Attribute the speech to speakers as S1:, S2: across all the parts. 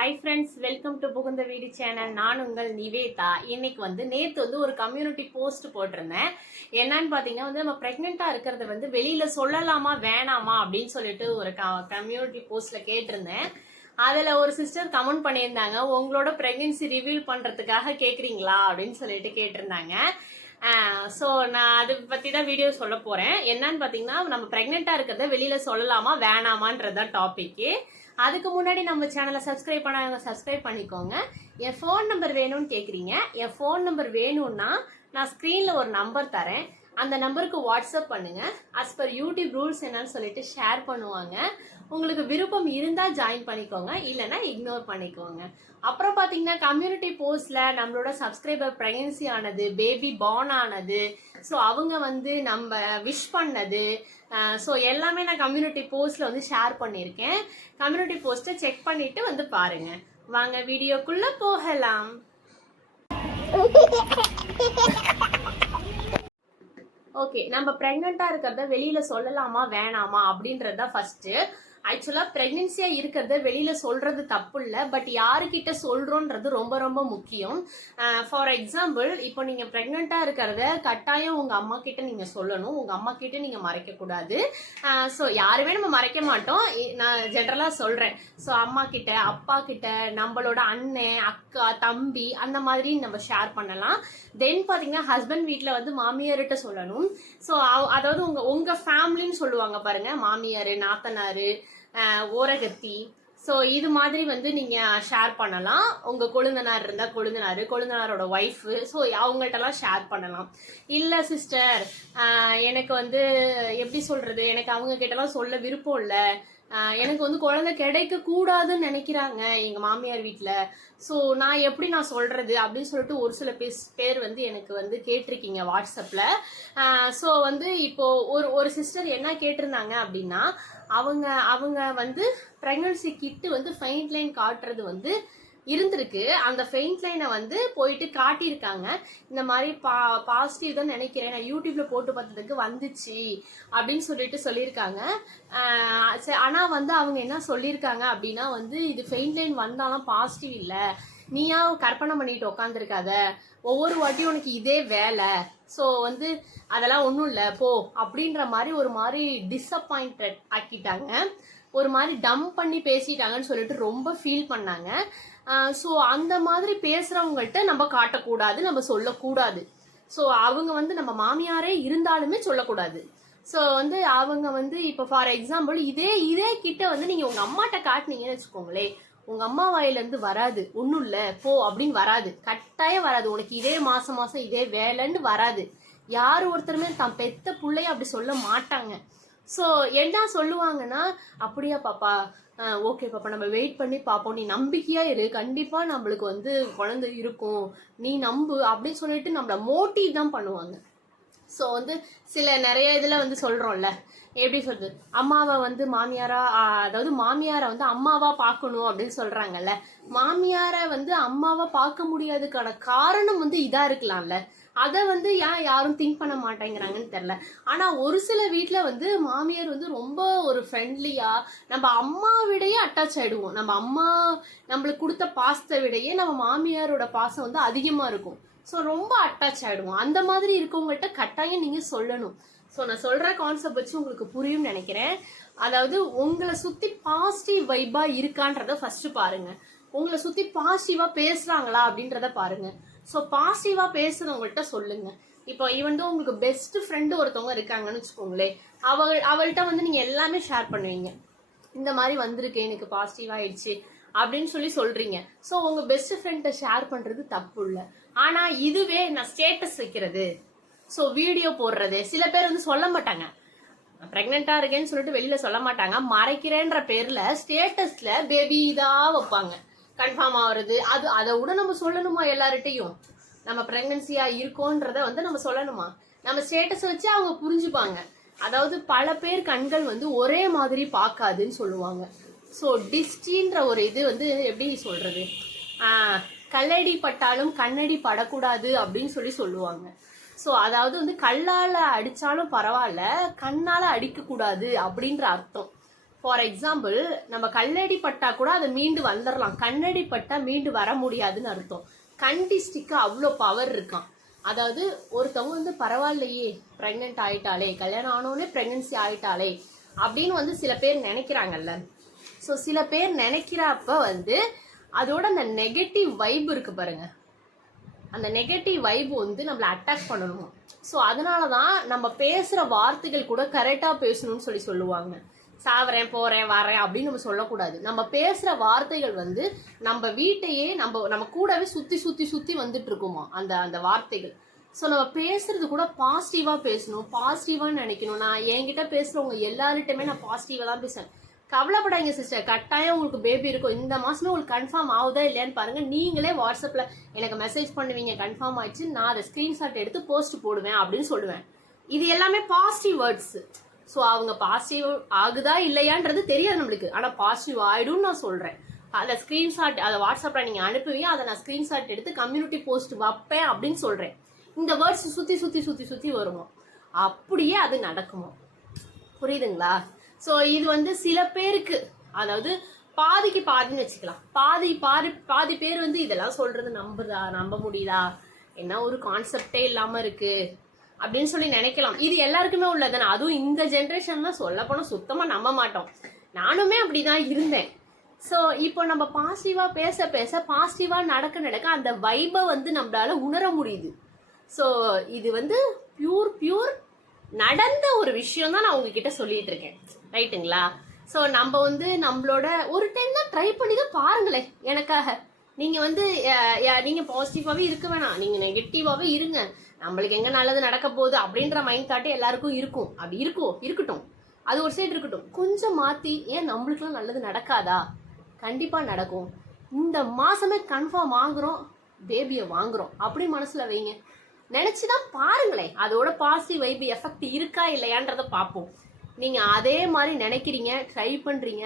S1: Hi friends welcome to புகுந்த வீடு channel நான் உங்கள் நிவேதா. இன்னைக்கு வந்து நேற்று வந்து ஒரு கம்யூனிட்டி போஸ்ட் போட்டிருந்தேன். என்னன்னு பார்த்தீங்கன்னா வந்து நம்ம ப்ரெக்னெண்ட்டாக இருக்கிறத வந்து வெளியில் சொல்லலாமா வேணாமா அப்படின்னு சொல்லிட்டு ஒரு கம்யூனிட்டி போஸ்ட்டில் கேட்டிருந்தேன். அதில் ஒரு சிஸ்டர் கமெண்ட் பண்ணியிருந்தாங்க. உங்களோட ப்ரெக்னென்சி ரிவீல் பண்ணுறதுக்காக கேட்குறீங்களா அப்படின்னு சொல்லிட்டு கேட்டிருந்தாங்க. ஸோ நான் அதை பற்றி தான் வீடியோ சொல்ல போகிறேன் என்னன்னு பார்த்தீங்கன்னா நம்ம ப்ரெக்னெண்ட்டாக இருக்கிறத வெளியில் சொல்லலாமா வேணாமான்றதான் டாப்பிக்கு அதுக்கு முன்னாடி நம்ம சேனலை சப்ஸ்கிரைப் பண்ணாதவங்க சப்ஸ்கிரைப் பண்ணிக்கோங்க. என் ஃபோன் நம்பர் வேணும்னு கேட்குறீங்க என் ஃபோன் நம்பர் வேணும்னா நான் ஸ்க்ரீனில் ஒரு நம்பர் தரேன். அந்த நம்பருக்கு வாட்ஸ்அப் பண்ணுங்க. அஸ் பர் யூடியூப் ரூல்ஸ் என்னன்னு சொல்லிட்டு ஷேர் பண்ணுவாங்க. உங்களுக்கு விருப்பம் இருந்தால் ஜாயின் பண்ணிக்கோங்க. இல்லைன்னா இக்னோர் பண்ணிக்கோங்க. அப்புறம் பார்த்தீங்கன்னா கம்யூனிட்டி போஸ்டில் நம்மளோட சப்ஸ்கிரைபர் ப்ரெக்னன்சி ஆனது பேபி பார்ன் ஆனது ஸோ அவங்க வந்து நம்ம விஷ் பண்ணது ஸோ எல்லாமே நான் கம்யூனிட்டி போஸ்ட்டில் வந்து ஷேர் பண்ணியிருக்கேன். கம்யூனிட்டி போஸ்ட்டை செக் பண்ணிவிட்டு வந்து பாருங்கள் வாங்க வீடியோக்குள்ளே போகலாம். ஓகே நம்ம ப்ரெக்னெண்ட்டாக இருக்கிறத வெளியில் சொல்லலாமா வேணாமா அப்படின்றது தான் ஃபஸ்ட்டு ஆக்சுவலாக ப்ரெக்னென்சியாக இருக்கிறத வெளியில் சொல்கிறது தப்பு இல்லை பட் யாருக்கிட்ட சொல்கிறோன்றது ரொம்ப ரொம்ப முக்கியம். ஃபார் எக்ஸாம்பிள் இப்போ நீங்கள் ப்ரெக்னெண்ட்டாக இருக்கிறத கட்டாயம் உங்கள் அம்மா கிட்ட நீங்கள் சொல்லணும். உங்கள் அம்மா கிட்ட நீங்கள் மறைக்கக்கூடாது ஸோ யாருமே நம்ம மறைக்க மாட்டோம். நான் ஜென்ரலாக சொல்கிறேன் ஸோ அம்மா கிட்ட அப்பா கிட்ட நம்மளோட அண்ணன் அக்கா தம்பி அந்த மாதிரி நம்ம ஷேர் பண்ணலாம். தென் பார்த்தீங்கன்னா ஹஸ்பண்ட் வீட்டில் வந்து மாமியார்கிட்ட சொல்லணும். ஸோ அதாவது உங்கள் உங்கள் ஃபேமிலின்னு சொல்லுவாங்க பாருங்கள் மாமியார் நாத்தனார் ஓரகத்தி. ஸோ இது மாதிரி வந்து நீங்கள் ஷேர் பண்ணலாம். உங்கள் கொழுந்தனார் இருந்தால் கொழுந்தனார் கொழுந்தனாரோட ஒய்ஃபு ஸோ அவங்கள்ட்டலாம் ஷேர் பண்ணலாம். இல்லை சிஸ்டர் எனக்கு வந்து எப்படி சொல்கிறது எனக்கு அவங்க கிட்டலாம் சொல்ல விருப்பம் இல்லை. எனக்கு வந்து குழந்தை கிடைக்க கூடாதுன்னு நினைக்கிறாங்க எங்க மாமியார் வீட்டுல ஸோ நான் எப்படி நான் சொல்றது அப்படின்னு சொல்லிட்டு ஒரு சில பேஸ் பேர் வந்து எனக்கு வந்து கேட்டிருக்கீங்க வாட்ஸ்அப்ல ஸோ வந்து இப்போ ஒரு ஒரு சிஸ்டர் என்ன கேட்டிருந்தாங்க அப்படின்னா அவங்க அவங்க வந்து ப்ரெக்னன்சி கிட்டு வந்து ஃபைன்ட் லைன் காட்டுறது வந்து இருந்திருக்கு. அந்த ஃபெயிண்ட் லைனை வந்து போயிட்டு காட்டியிருக்காங்க. இந்த மாதிரி பா பாசிட்டிவ் தான் நினைக்கிறேன். நான் யூடியூப்ல போட்டு பார்த்ததுக்கு வந்துச்சு அப்படின்னு சொல்லிட்டு சொல்லியிருக்காங்க. ஆனால் சரி, வந்து அவங்க என்ன சொல்லியிருக்காங்க அப்படின்னா வந்து இது ஃபெயிண்ட் லைன் வந்தாலும் பாசிட்டிவ் இல்லை. நீயா கற்பனை பண்ணிட்டு உட்காந்துருக்காத ஒவ்வொரு வாட்டியும் உனக்கு இதே வேலை. ஸோ வந்து அதெல்லாம் ஒன்றும் இல்லை. போ அப்படின்ற மாதிரி ஒரு மாதிரி டிஸப்பாயிண்டட் ஆக்கிட்டாங்க. ஒரு மாதிரி டம்ப் பண்ணி பேசிட்டாங்கன்னு சொல்லிட்டு ரொம்ப ஃபீல் பண்ணாங்க. ஸோ அந்த மாதிரி பேசுகிறவங்கள்ட்ட நம்ம காட்டக்கூடாது நம்ம சொல்லக்கூடாது. ஸோ அவங்க வந்து நம்ம மாமியாரே இருந்தாலுமே சொல்லக்கூடாது. ஸோ வந்து அவங்க வந்து இப்போ ஃபார் எக்ஸாம்பிள் இதே இதே கிட்ட வந்து நீங்கள் உங்கள் அம்மாட்ட காட்டுனீங்கன்னு வச்சுக்கோங்களேன் உங்கள் அம்மா வாயிலேருந்து வராது ஒன்றும் இல்லை போ அப்படின்னு வராது. கட்டாயம் வராது. உனக்கு இதே மாதம் மாதம் இதே வேலைன்னு வராது. யார் ஒருத்தருமே தான் பெத்த பிள்ளைய அப்படி சொல்ல மாட்டாங்க. ஸோ என்ன சொல்லுவாங்கன்னா அப்படியா பாப்பா ஓகே பாப்பா நம்ம வெயிட் பண்ணி பார்ப்போம் நீ நம்பிக்கையா இரு. கண்டிப்பா நம்மளுக்கு வந்து குழந்தை இருக்கும். நீ நம்பு அப்படின்னு சொல்லிட்டு நம்மள மோட்டிவ் தான் பண்ணுவாங்க. ஸோ வந்து சில நிறைய இதில் வந்து சொல்கிறோம்ல எப்படி சொல்றது? அம்மாவை வந்து மாமியாரா அதாவது மாமியாரை வந்து அம்மாவா பார்க்கணும் அப்படின்னு சொல்றாங்கல்ல. மாமியாரை வந்து அம்மாவா பார்க்க முடியாதுக்கான காரணம் வந்து இதா இருக்கலாம்ல. அதை வந்து ஏன் யாரும் திங்க் பண்ண மாட்டேங்கிறாங்கன்னு தெரில ஆனால் ஒரு சில வீட்டில் வந்து மாமியார் வந்து ரொம்ப ஒரு ஃப்ரெண்ட்லியாக நம்ம அம்மா விடையே அட்டாச் ஆகிடுவோம் நம்ம அம்மா நம்மளுக்கு கொடுத்த பாசத்தை விடையே நம்ம மாமியாரோட பாசம் வந்து அதிகமாக இருக்கும். ஸோ ரொம்ப அட்டாச் ஆகிடுவோம் அந்த மாதிரி இருக்கவங்கள்ட்ட கட்டாயம் நீங்கள் சொல்லணும். ஸோ நான் சொல்கிற கான்செப்ட் வச்சு உங்களுக்கு புரியும் நினைக்கிறேன். அதாவது உங்களை சுற்றி பாசிட்டிவ் வைப்பாக இருக்கான்றத ஃபஸ்ட்டு பாருங்கள் உங்களை சுத்தி பாசிட்டிவா பேசுறாங்களா அப்படின்றத பாருங்க. ஸோ பாசிட்டிவா பேசுறவங்கள்ட்ட சொல்லுங்க. இப்போ ஈவன் தான் உங்களுக்கு பெஸ்ட் ஃப்ரெண்டு ஒருத்தவங்க இருக்காங்கன்னு வச்சுக்கோங்களேன் அவள் அவள்கிட்ட வந்து நீங்க எல்லாமே ஷேர் பண்ணுவீங்க. இந்த மாதிரி வந்திருக்கு எனக்கு பாசிட்டிவ் ஆயிடுச்சு அப்படின்னு சொல்லி சொல்றீங்க. ஸோ உங்க பெஸ்ட் ஃப்ரெண்ட்டை ஷேர் பண்றது தப்பு இல்லை. ஆனா இதுவே நான் ஸ்டேட்டஸ் வைக்கிறது. ஸோ வீடியோ போடுறது. சில பேர் வந்து சொல்ல மாட்டாங்க. ப்ரெக்னெண்டா இருக்கேன்னு சொல்லிட்டு வெளியில சொல்ல மாட்டாங்க. மறைக்கிறேன்ற பேர்ல ஸ்டேட்டஸ்ல பேபி இதா வைப்பாங்க. கன்ஃபார்ம் ஆகுறது. அது அதை விட நம்ம சொல்லணுமா எல்லார்கிட்டையும்? நம்ம பிரெக்னன்சியா இருக்கோன்றத வந்து நம்ம சொல்லணுமா? நம்ம ஸ்டேட்டஸ் வச்சு அவங்க புரிஞ்சுப்பாங்க. அதாவது பல பேர் கண்கள் வந்து ஒரே மாதிரி பார்க்காதுன்னு சொல்லுவாங்க. ஸோ டிஸ்டின்ற ஒரு இது வந்து எப்படி சொல்றது? கல்லடி பட்டாலும் கண்ணடி படக்கூடாது அப்படின்னு சொல்லி சொல்லுவாங்க. ஸோ அதாவது வந்து கல்லால் அடித்தாலும் பரவாயில்ல கண்ணால் அடிக்கக்கூடாது அப்படின்ற அர்த்தம். ஃபார் எக்ஸாம்பிள் நம்ம கல்லடி பட்டா கூட அதை மீண்டு வந்துடலாம் கண்ணடி பட்டா மீண்டு வர முடியாதுன்னு அர்த்தம். கண்டிஸ்டிக்கு அவ்வளோ பவர் இருக்கான் அதாவது ஒருத்தவங்க வந்து பரவாயில்லையே ப்ரெக்னென்ட் ஆயிட்டாலே கல்யாணம் ஆனோடனே ப்ரெக்னன்சி ஆயிட்டாலே அப்படின்னு வந்து சில பேர் நினைக்கிறாங்கல்ல. ஸோ சில பேர் நினைக்கிறப்ப வந்து அதோட அந்த நெகட்டிவ் வைப் இருக்கு பாருங்க. அந்த நெகட்டிவ் வைப் வந்து நம்மளை அட்டாக் பண்ணணும்? ஸோ அதனால தான் நம்ம பேசுகிற வார்த்தைகள் கூட கரெக்டாக பேசணும்னு சொல்லி சொல்லுவாங்க. சாவறேன் போறேன் வரேன் அப்படின்னு நம்ம சொல்லக்கூடாது. நம்ம பேசுற வார்த்தைகள் வந்து நம்ம வீட்டையே நம்ம நம்ம கூடவே சுத்தி சுத்தி சுத்தி வந்துட்டு இருக்குமா அந்த அந்த வார்த்தைகள். ஸோ நம்ம பேசுறது கூட பாசிட்டிவா பேசணும். பாசிட்டிவா நினைக்கணும். நான் என்கிட்ட பேசுறவங்க எல்லார்கிட்டமே நான் பாசிட்டிவா தான் பேசுறேன் கவலைப்படாதீங்க சிஸ்டர் கட்டாயம் உங்களுக்கு பேபி இருக்கும். இந்த மாசமே உங்களுக்கு கன்ஃபார்ம் ஆகுதா இல்லையான்னு பாருங்க. நீங்களே வாட்ஸ்அப்ல எனக்கு மெசேஜ் பண்ணுவீங்க கன்ஃபார்ம் ஆயிடுச்சு. நான் அதை ஸ்கிரீன்ஷாட் எடுத்து போஸ்ட் போடுவேன் அப்படின்னு சொல்லுவேன். இது எல்லாமே பாசிட்டிவ் வேர்ட்ஸ் ஸோ அவங்க பாசிட்டிவ் ஆகுதா இல்லையான்றது தெரியாது நம்மளுக்கு. ஆனால் பாசிட்டிவ் ஆயிடும்னு நான் சொல்கிறேன் அதை ஸ்க்ரீன்ஷாட் அதை வாட்ஸ்அப்பில் நீங்கள் அனுப்புவீங்க. அதை நான் ஸ்க்ரீன்ஷாட் எடுத்து கம்யூனிட்டி போஸ்ட் வைப்பேன் அப்படின்னு சொல்கிறேன் இந்த வேர்ட்ஸ் சுற்றி சுற்றி சுற்றி சுற்றி வருமோ? அப்படியே அது நடக்குமோ? புரியுதுங்களா? ஸோ இது வந்து சில பேருக்கு அதாவது பாதிக்கு பாதின்னு வச்சுக்கலாம். பாதி பாதி பாதி பேர் வந்து இதெல்லாம் சொல்றது நம்புதா நம்ப முடியுதா? என்ன ஒரு கான்செப்டே இல்லாமல் இருக்குது அப்படின்னு சொல்லி நினைக்கலாம். இது எல்லாருக்குமே உள்ளதானே அதுவும் இந்த ஜென்ரேஷன்லாம் சொல்ல போனால் சுத்தமாக நம்ப மாட்டோம். நானுமே அப்படிதான் இருந்தேன். ஸோ இப்போ நம்ம பாசிட்டிவாக பேச பேச பாசிட்டிவாக நடக்க நடக்க அந்த வைபை வந்து நம்மளால உணர முடியுது. ஸோ இது வந்து பியூர் பியூர் நடந்த ஒரு விஷயம் தான் நான் உங்ககிட்ட சொல்லிட்டு இருக்கேன். ரைட்டுங்களா ஸோ நம்ம வந்து நம்மளோட ஒரு டைம் தான் ட்ரை பண்ணி தான் பாருங்களேன். எனக்காக. நீங்க வந்து நீங்கள் அஹ், நீங்க பாசிட்டிவாவே இருக்க வேணாம். நீங்க நெகட்டிவாவே இருங்க. நம்மளுக்கு எங்க நல்லது நடக்க போகுது அப்படின்ற மைண்ட் தாட்டே எல்லாருக்கும் இருக்கும். அப்படி இருக்கும் இருக்கட்டும். அது ஒரு சைடு இருக்கட்டும். கொஞ்சம் மாத்தி ஏன் நம்மளுக்குலாம் நல்லது நடக்காதா? கண்டிப்பா நடக்கும். இந்த மாசமே கன்ஃபார்ம் வாங்குறோம் பேபியை வாங்குறோம். அப்படி மனசுல வைங்க. நினைச்சுதான் பாருங்களேன். அதோட பாசிட்டிவ் வைப் எஃபெக்ட் இருக்கா இல்லையான்றத பார்ப்போம். நீங்க அதே மாதிரி நினைக்கிறீங்க ட்ரை பண்றீங்க.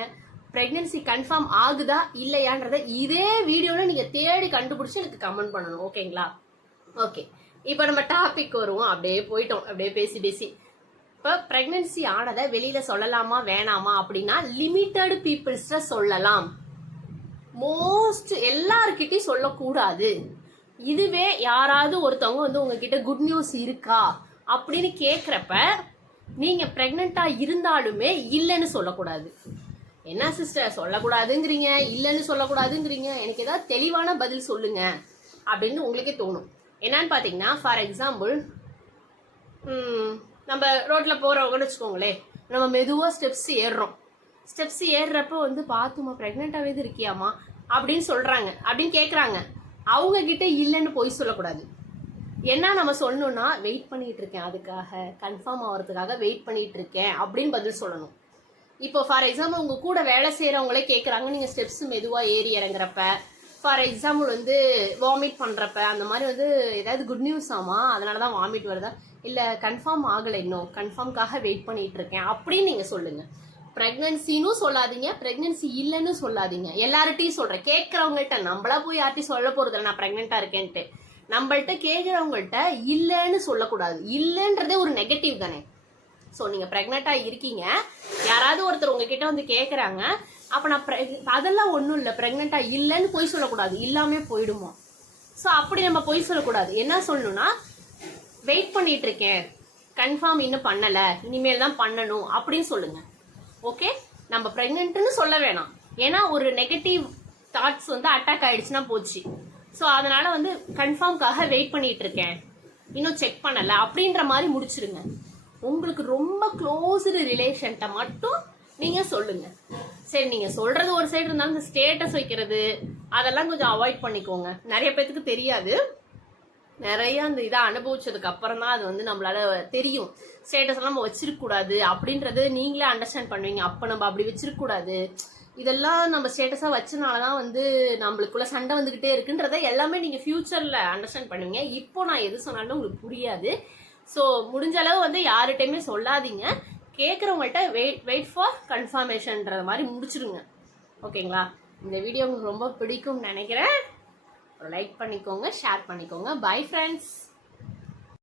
S1: பிரெக்னன்சி கன்ஃபார்ம் ஆகுதா இல்லையான்றத இதே வீடியோல நீங்க தேடி கண்டுபிடிச்சு எனக்கு கமெண்ட் பண்ணணும் ஓகேங்களா ஓகே இப்போ நம்ம டாபிக் வருவோம். அப்படியே போயிட்டோம். அப்படியே பேசி பேசி. இப்போ பிரெக்னன்சி ஆனதை வெளியில சொல்லலாமா வேணாமா அப்படின்னா லிமிட்டடு பீப்புள்ஸ்ட சொல்லலாம். மோஸ்ட் எல்லார்கிட்டயும் சொல்லக்கூடாது. இதுவே யாராவது ஒருத்தவங்க வந்து உங்ககிட்ட குட் நியூஸ் இருக்கா அப்படின்னு கேட்குறப்ப நீங்கள் ப்ரெக்னெண்ட்டாக இருந்தாலுமே இல்லைன்னு சொல்லக்கூடாது. என்ன சிஸ்டர் சொல்லக்கூடாதுங்கிறீங்க? இல்லைன்னு சொல்லக்கூடாதுங்கிறீங்க? எனக்கு ஏதாவது தெளிவான பதில் சொல்லுங்க அப்படின்னு உங்களுக்கே தோணும். என்னன்னு பார்த்தீங்கன்னா ஃபார் எக்ஸாம்பிள் நம்ம ரோட்டில் போகிறவங்கன்னு வச்சுக்கோங்களேன் நம்ம மெதுவாக ஸ்டெப்ஸ் ஏறுறோம். ஸ்டெப்ஸ் ஏறுறப்ப வந்து பார்த்துமா ப்ரெக்னெண்ட்டாகவே இருக்கியாமா அப்படின்னு சொல்கிறாங்க அப்படின்னு கேட்குறாங்க அவங்க கிட்ட இல்லைன்னு போய் சொல்லக்கூடாது. என்ன நம்ம சொல்லணும்னா வெயிட் பண்ணிட்டு இருக்கேன் அதுக்காக கன்ஃபார்ம் ஆகிறதுக்காக வெயிட் பண்ணிட்டு இருக்கேன் அப்படின்னு பதில் சொல்லணும். இப்போ ஃபார் எக்ஸாம்பிள் உங்கள் கூட வேலை செய்கிறவங்களே கேட்குறாங்க நீங்கள் ஸ்டெப்ஸ் மெதுவாக ஏறி இறங்குறப்ப. ஃபார் எக்ஸாம்பிள் வந்து வாமிட் பண்ணுறப்ப அந்த மாதிரி வந்து ஏதாவது குட் நியூஸ் ஆமா? அதனால தான் வாமிட் வருதா? இல்லை கன்ஃபார்ம் ஆகலை இன்னும். கன்ஃபார்ம்காக வெயிட் பண்ணிட்டு இருக்கேன். அப்படின்னு நீங்கள் சொல்லுங்கள் பிரெக்னன்சின்னு சொல்லாதீங்க. பிரெக்னன்சி இல்லைன்னு சொல்லாதீங்க. எல்லார்ட்டையும் சொல்கிறேன் கேட்குறவங்கள்ட்ட நம்மளா போய் யார்ட்டையும் சொல்ல போகிறதில்ல நான் ப்ரெக்னெண்ட்டாக இருக்கேன்ட்டு. நம்மள்ட்ட கேட்குறவங்கள்ட்ட இல்லைன்னு சொல்லக்கூடாது. இல்லைன்றதே ஒரு நெகட்டிவ் தானே. ஸோ நீங்கள் ப்ரெக்னெண்ட்டாக இருக்கீங்க. யாராவது ஒருத்தர் உங்ககிட்ட வந்து கேட்குறாங்க அப்போ நான் preg- அதெல்லாம் ஒன்றும் இல்லை. ப்ரெக்னெண்ட்டாக இல்லைன்னு பொய் சொல்லக்கூடாது. இல்லாமே போயிடுமோ. ஸோ அப்படி நம்ம பொய் சொல்லக்கூடாது. என்ன சொல்லணும்னா வெயிட் பண்ணிட்டு இருக்கேன். கன்ஃபார்ம் இன்னும் பண்ணலை. இனிமேல் தான் பண்ணணும் அப்படின்னு சொல்லுங்க. ஓகே நம்ம ப்ரெக்னென்ட்னு சொல்ல வேணாம். ஏன்னா ஒரு நெகட்டிவ் தாட்ஸ் வந்து அட்டாக் ஆயிடுச்சுன்னா போச்சு. ஸோ அதனால வந்து கன்ஃபார்ம்காக வெயிட் பண்ணிட்டு இருக்கேன். இன்னும் செக் பண்ணலை. அப்படின்ற மாதிரி முடிச்சிருங்க. உங்களுக்கு ரொம்ப க்ளோஸ்டு ரிலேஷன்ட்ட மட்டும் நீங்க சொல்லுங்க. சரி நீங்க சொல்றது ஒரு சைடு இருந்தாலும் இந்த ஸ்டேட்டஸ் வைக்கிறது அதெல்லாம் கொஞ்சம் அவாய்ட் பண்ணிக்கோங்க. நிறைய பேத்துக்கு தெரியாது. நிறைய அந்த இதை அனுபவிச்சதுக்கு அப்புறம் தான் அது வந்து நம்மளால தெரியும். ஸ்டேட்டஸ் எல்லாம் நம்ம வச்சிருக்க கூடாது அப்படின்றது நீங்களே அண்டர்ஸ்டாண்ட் பண்ணுவீங்க. அப்ப நம்ம அப்படி வச்சிருக்க கூடாது. இதெல்லாம் நம்ம ஸ்டேட்டஸா வச்சனாலதான் வந்து நம்மளுக்குள்ள சண்டை வந்துகிட்டே இருக்குன்றத எல்லாமே நீங்க ஃபியூச்சர்ல அண்டர்ஸ்டாண்ட் பண்ணுவீங்க. இப்போ நான் எது சொன்னாலும் உங்களுக்கு புரியாது. ஸோ முடிஞ்ச அளவு வந்து யார்கிட்டையுமே சொல்லாதீங்க. கேட்குறவங்கள்ட்ட வெயிட் வெயிட் ஃபார் கன்ஃபர்மேஷன்ற மாதிரி முடிச்சிடுங்க ஓகேங்களா? இந்த வீடியோ உங்களுக்கு ரொம்ப பிடிக்கும்னு நினைக்கிறேன். லைக் பண்ணிக்கோங்க ஷேர் பண்ணிக்கோங்க. Bye friends